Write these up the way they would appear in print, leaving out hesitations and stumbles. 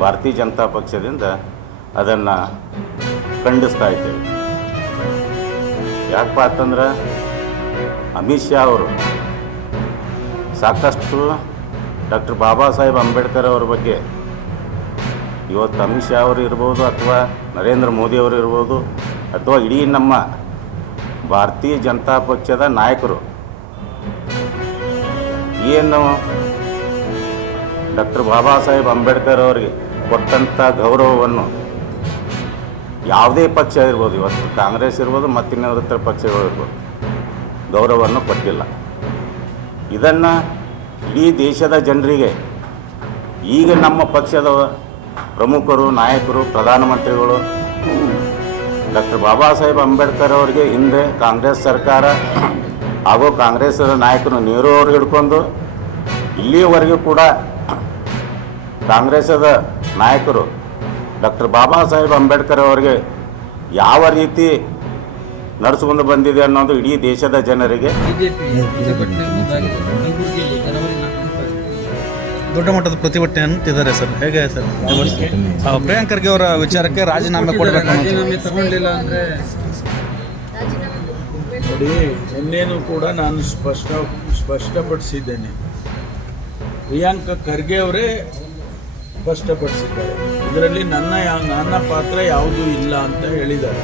ಭಾರತೀಯ ಜನತಾ ಪಕ್ಷದಿಂದ ಅದನ್ನು ಖಂಡಿಸ್ತಾ ಇದ್ದೇವೆ. ಯಾಕಪ್ಪ ಅಂತಂದ್ರೆ ಅಮಿತ್ ಶಾ ಅವರು ಸಾಕಷ್ಟು ಡಾಕ್ಟರ್ ಬಾಬಾ ಸಾಹೇಬ್ ಅಂಬೇಡ್ಕರ್ ಅವ್ರ ಬಗ್ಗೆ ಇವತ್ತು ಅಮಿತ್ ಶಾ ಅವರು ಇರ್ಬೋದು ಅಥವಾ ನರೇಂದ್ರ ಮೋದಿ ಅವರು ಇರ್ಬೋದು ಅಥವಾ ಇಡೀ ನಮ್ಮ ಭಾರತೀಯ ಜನತಾ ಪಕ್ಷದ ನಾಯಕರು ಏನು ಡಾಕ್ಟರ್ ಬಾಬಾ ಸಾಹೇಬ್ ಅಂಬೇಡ್ಕರ್ ಅವರಿಗೆ ಕೊಟ್ಟಂಥ ಗೌರವವನ್ನು ಯಾವುದೇ ಪಕ್ಷ ಇರ್ಬೋದು, ಇವತ್ತು ಕಾಂಗ್ರೆಸ್ ಇರ್ಬೋದು ಮತ್ತಿನ್ನಿತರ ಪಕ್ಷಗಳು ಇರ್ಬೋದು, ಗೌರವವನ್ನು ಕೊಟ್ಟಿಲ್ಲ. ಇದನ್ನು ಇಡೀ ದೇಶದ ಜನರಿಗೆ ಈಗ ನಮ್ಮ ಪಕ್ಷದ ಪ್ರಮುಖರು, ನಾಯಕರು, ಪ್ರಧಾನಮಂತ್ರಿಗಳು ಡಾಕ್ಟರ್ ಬಾಬಾ ಸಾಹೇಬ್ ಅಂಬೇಡ್ಕರ್ ಅವರಿಗೆ ಹಿಂದೆ ಕಾಂಗ್ರೆಸ್ ಸರ್ಕಾರ ಹಾಗೂ ಕಾಂಗ್ರೆಸ್ನ ನಾಯಕರು ನೆಹರು ಅವ್ರಿಗೆ ಹಿಡ್ಕೊಂಡು ಇಲ್ಲಿಯವರೆಗೂ ಕೂಡ ಕಾಂಗ್ರೆಸ್ಸದ ನಾಯಕರು ಡಾಕ್ಟರ್ ಬಾಬಾ ಸಾಹೇಬ್ ಅಂಬೇಡ್ಕರ್ ಅವರಿಗೆ ಯಾವ ರೀತಿ ನಡೆಸ್ಕೊಂಡು ಬಂದಿದೆ ಅನ್ನೋದು ಇಡೀ ದೇಶದ ಜನರಿಗೆ ದೊಡ್ಡ ಮಟ್ಟದ ಪ್ರತಿಭಟನೆ ಅಂತಿದ್ದಾರೆ ಸರ್. ಹೇಗೆ ಸರ್ ಪ್ರಿಯಾಂಕ್ ಖರ್ಗೆ ಅವರ ವಿಚಾರಕ್ಕೆ ರಾಜೀನಾಮೆ ಕೊಡಬೇಕು ತಗೊಂಡಿಲ್ಲ ಅಂದರೆ ನೋಡಿ, ನಿನ್ನೇನು ಕೂಡ ನಾನು ಸ್ಪಷ್ಟಪಡಿಸಿದ್ದೇನೆ. ಪ್ರಿಯಾಂಕ ಖರ್ಗೆ ಅವರೇ ಸ್ಪಷ್ಟಪಡಿಸಿದ್ದಾರೆ. ಇದರಲ್ಲಿ ನನ್ನ ಪಾತ್ರ ಯಾವುದೂ ಇಲ್ಲ ಅಂತ ಹೇಳಿದ್ದಾರೆ.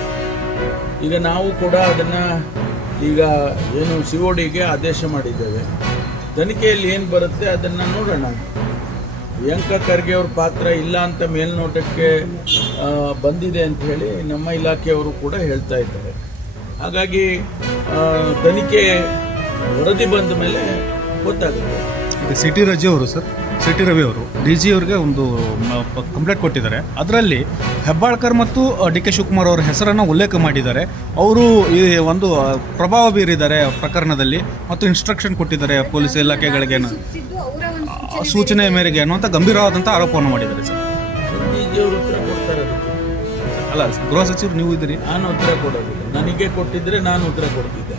ಈಗ ನಾವು ಕೂಡ ಅದನ್ನು ಈಗ ಏನು CODಗೆ ಆದೇಶ ಮಾಡಿದ್ದೇವೆ. ತನಿಖೆಯಲ್ಲಿ ಏನು ಬರುತ್ತೆ ಅದನ್ನು ನೋಡೋಣ. ಪ್ರಿಯಾಂಕ ಖರ್ಗೆ ಅವ್ರ ಪಾತ್ರ ಇಲ್ಲ ಅಂತ ಮೇಲ್ನೋಟಕ್ಕೆ ಬಂದಿದೆ ಅಂತ ಹೇಳಿ ನಮ್ಮ ಇಲಾಖೆಯವರು ಕೂಡ ಹೇಳ್ತಾ ಇದ್ದಾರೆ. ಹಾಗಾಗಿ ತನಿಖೆ ವರದಿ ಬಂದ ಮೇಲೆ ಗೊತ್ತಾಗುತ್ತೆ. ಸಿಟಿ ರಜೆ ಅವರು ಸರ್, ಸಿಟಿ ರವಿ ಅವರು DG ಅವರಿಗೆ ಒಂದು ಕಂಪ್ಲೇಂಟ್ ಕೊಟ್ಟಿದ್ದಾರೆ. ಅದರಲ್ಲಿ ಹೆಬ್ಬಾಳ್ಕರ್ ಮತ್ತು DK ಶಿವಕುಮಾರ್ ಅವರ ಹೆಸರನ್ನು ಉಲ್ಲೇಖ ಮಾಡಿದ್ದಾರೆ. ಅವರು ಈ ಒಂದು ಪ್ರಭಾವ ಬೀರಿದ್ದಾರೆ ಪ್ರಕರಣದಲ್ಲಿ ಮತ್ತು ಇನ್ಸ್ಟ್ರಕ್ಷನ್ ಕೊಟ್ಟಿದ್ದಾರೆ ಪೊಲೀಸ್ ಇಲಾಖೆಗಳಿಗೆ ಸೂಚನೆ ಮೇರೆಗೆ ಅನ್ನುವಂಥ ಗಂಭೀರವಾದಂಥ ಆರೋಪವನ್ನು ಮಾಡಿದ್ದಾರೆ ಸರ್. DG ಅವರು ಉತ್ತರ ಕೊಡ್ತಾರೆ ಅದಕ್ಕೆ. ಅಲ್ಲ, ಗೃಹ ಸಚಿವರು ನೀವು ಇದ್ದೀರಿ. ನಾನು ಉತ್ತರ ಕೊಡೋದಿಲ್ಲ. ನನಗೆ ಕೊಟ್ಟಿದ್ರೆ ನಾನು ಉತ್ತರ ಕೊಡ್ತಿದ್ದೆ.